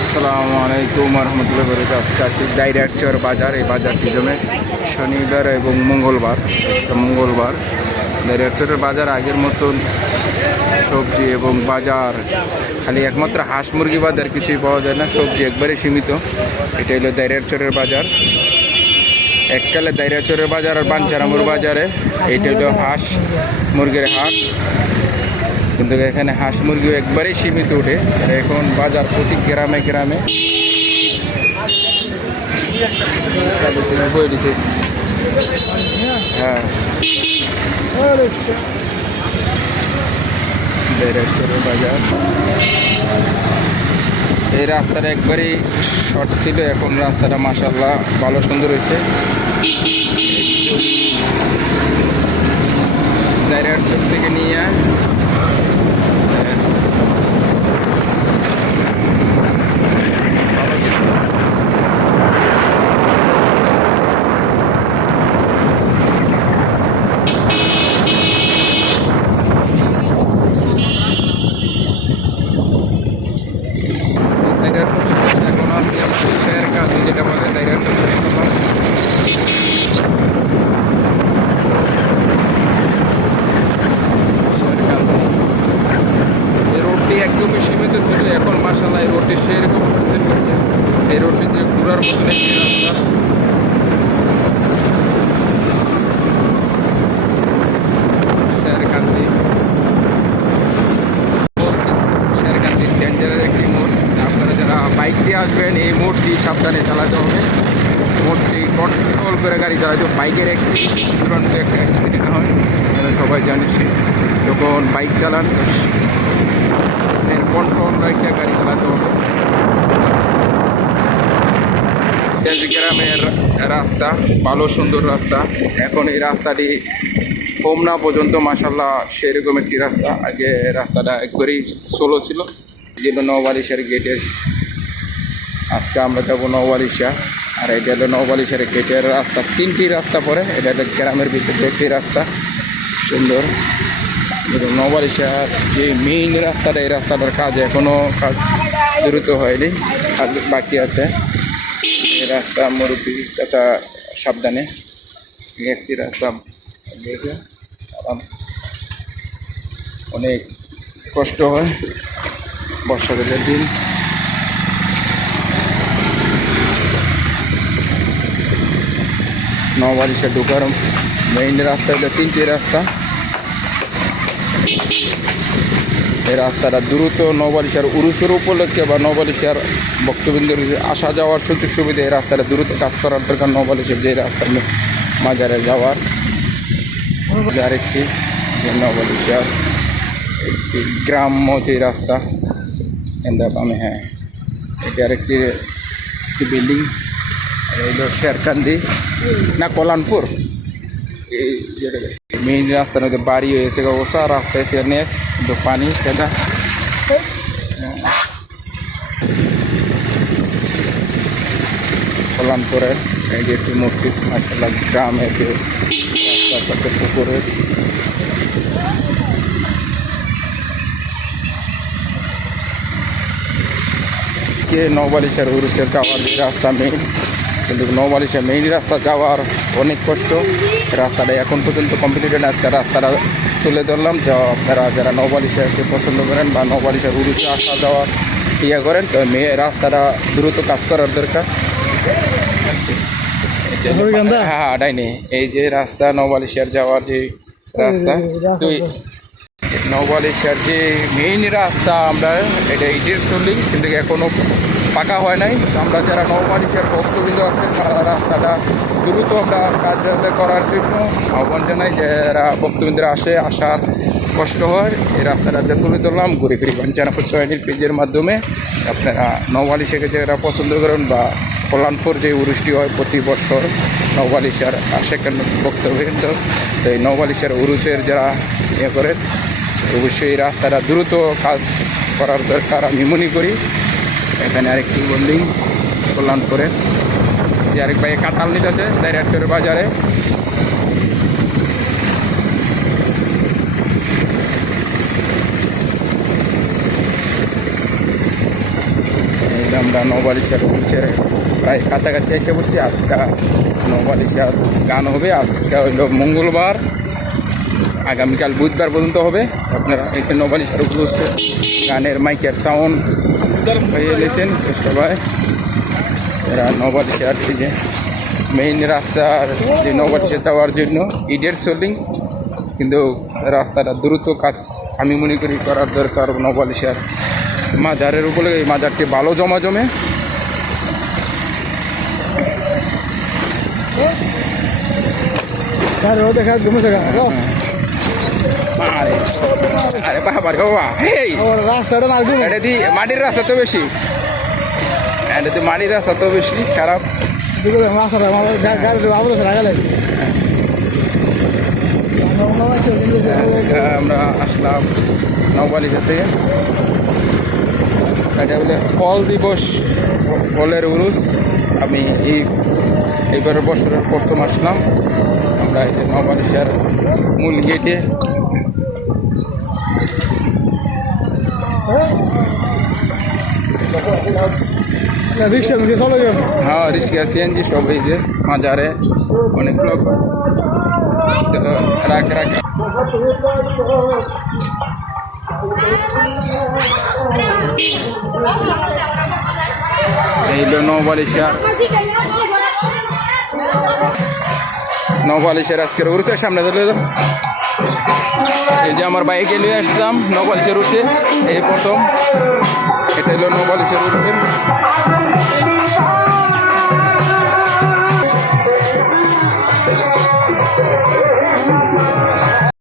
আসসালামু আলাইকুম রহমতুল্লাহ আজকে আছি ডাইরেক্টর বাজার, এই বাজারটি জমে শনিবার এবং মঙ্গলবার, আজকে মঙ্গলবার। ডাইরেক্টরের বাজার আগের মতন সবজি এবং বাজার, খালি একমাত্র হাঁস মুরগি বাদ আর কিছুই পাওয়া যায় না, সবজি একবারে সীমিত। এটা হলো দাইরাচরের বাজার। এককালে দাইরাচরের বাজার আর বাঞ্চারামুর বাজারে। এইটা হলো হাঁস মুরগির হাট কিন্তু এখানে হাঁস মুরগিও একবারেই সীমিত আর এখন বাজার প্রতি গ্রামে গ্রামে। হ্যাঁ। বাজার। এই রাস্তাটা একবারেই শর্ট ছিল, এখন রাস্তাটা মাসাল্লাহ ভালো সুন্দর হয়েছে। থেকে নিয়ে ডাইরেক্টর এখন আমি আমার কাজ যেটা বলে ডাইরেক্টর শেষ করলাম এই রোডটি একদমই সীমিত ছিল। এখন মাসাল্লাহ এই রোডটি সেরকম সুন্দর করছে এই রোডটি দিয়ে ঘোরার মতন একটি রাস্তা মোড় বাইক দিয়ে আসবেন, এই মোড়টি সাবধানে চালাতে হবে। মোড়টি কন্ট্রোল করে গাড়ি চালাতে বাইকের একটি দুরন্ত একটা অ্যাক্সিডেন্ট হয়। সবাই জানিস যখন বাইক চালান কন্ট্রোল রেখে গাড়ি চালাতে গ্রামের রাস্তা ভালো সুন্দর রাস্তা এখন এই রাস্তাটি হোমনা পর্যন্ত মাসাল্লাহ সেরকম একটি রাস্তা আগে রাস্তাটা একবারেই সোলো ছিল যেন নওবালিশের গেটের আজকে আমরা যাব নওবালিশা আর এটা হলো নওবালিশের গেটের রাস্তা তিনটি রাস্তা পরে এটা গ্রামের ভিতরে একটি রাস্তা সুন্দর এবং যে মেইন রাস্তাটা, এই রাস্তাটার কাজ এখনও কাজ দ্রুত হয়নি কাজ বাকি আছে। রাস্তা মুরব্বী চাচা সাবধানে, একটি রাস্তা গেছে। অনেক কষ্ট হয় বর্ষাকালের দিন। নবারিশা ঢোকার মেইন রাস্তা হলো তিনটি রাস্তা। এই রাস্তাটা দ্রুত নবালিশার উরুসের উপলক্ষে বা নবালিশার ভক্তবৃন্দের আসা যাওয়ার সুযোগ সুবিধা এই রাস্তাটা দ্রুত কাজ করার দরকার নবালিশের যে রাস্তা মাজারে যাওয়ার। আরেকটি, যে নবালিশার একটি গ্রাম্য যে রাস্তা এন্দা বামে হ্যাঁ এটি আরেকটি, একটি বিল্ডিং শেরকান্দি না কলানপুর এই মেইন রাস্তার মধ্যে বাড়ি হয়েছে অবস্থা রাস্তায় ফেরনেস কিন্তু পানি সেটা কলানপুরের এই যে একটি মসজিদ মাসাল্লাহ গ্রামের যে রাস্তার পাশে পুকুরের কে নৌবালিশের উরুষের যাওয়ার যে রাস্তা মেইন কিন্তু নৌবালিশের মেইন রাস্তা যাওয়ার অনেক কষ্ট। রাস্তাটা এখন পর্যন্ত কমপ্লিটেড আজকে রাস্তাটা তুলে ধরলাম। যে আপনারা যারা নৌবালিশাকে পছন্দ করেন বা নৌবালিশের উরুষে আসা যাওয়ার ইয়ে করেন তো মেয়ে রাস্তাটা দ্রুত কাজ করার দরকার। হ্যাঁ হ্যাঁ ডাইনি এই যে রাস্তা নৌবালিশের যাওয়ার যে রাস্তা তুই নৌবালিশের যে মেইন রাস্তা আমরা এটা ইটের চলি কিন্তু এখনও পাকা হয় নাই। আমরা যারা নৌবালিশের ভক্তবৃন্দ আছেন, তারা রাস্তাটা দ্রুত আমরা কাজ করার জন্য আহ্বান জানাই যারা ভক্তবৃন্দরা আসে, আসার কষ্ট হয়, এই রাস্তাটা তুলে ধরলাম। ঘুরে ফিরি বাঞ্চানাপুর চয়নির পেজের মাধ্যমে আপনারা নৌবালিশকে যারা পছন্দ করেন বা কল্যাণপুর যে উরুষ্টি হয়, প্রতি বছর নৌবালিশার সেখান বক্তবৃন্দ তো এই নৌবালিশার উরুচের যারা ইয়ে করেন, অবশ্যই রাস্তাটা দ্রুত কাজ করার দরকার আমি মনে করি। এখানে আরেকটি বিল্ডিং কল্যাণপুরে যে আরেক ভাই কাঁঠাল নিতেছে ডাইরেক্টর বাজারে। আমরা নবালিশার উচ্চের প্রায় কাছাকাছি এসে বসছি, আজকে নবালিশার গান হবে, আজকে হইল মঙ্গলবার। আগামীকাল বুধবার পর্যন্ত হবে। আপনারা এখানে নবালিশার উপস্থিত গানের মাইকের সাউন্ড হয়ে এলেছেন সবাই। এরা নবালিশার এই যে মেইন রাস্তার যে নবালিশে যাওয়ার জন্য ইডের সোলিং কিন্তু রাস্তাটা দ্রুত কাজ আমি মনে করি করার দরকার নবালিশার মাজারের উপরে। এই মাজারটি ভালো জমা জমে ঘুমে দেখা আরে আরে বাবা রে বাবা হেই রাস্তাটা মার ঘুমে এটা দি মাটির রাস্তা তো বেশি এটা দি মাটির রাস্তা তো বেশি খারাপ আমার আসলাম নৌবালিশা থেকে এটা বলে ফল দিবস ফলের উরুস আমি এই এইবারের বছরের প্রথম আসলাম আমরা এই নৌবালিশার মূল গেটে রিক্সা মিকে চলে গেল হ্যাঁ রিক্সা, সিএনজি সব এই যে মাজারে অনেক লোক। রাখ রাখ। এই হলো নৌবালিশা। নৌবালিশের আজকের উড়ছে সামনে চলে যাও। এই যে আমার বাইকে নিয়ে আসলাম নৌবালিশের উঠছে এই প্রথম। এটা হলো নৌবালিশের উঠছে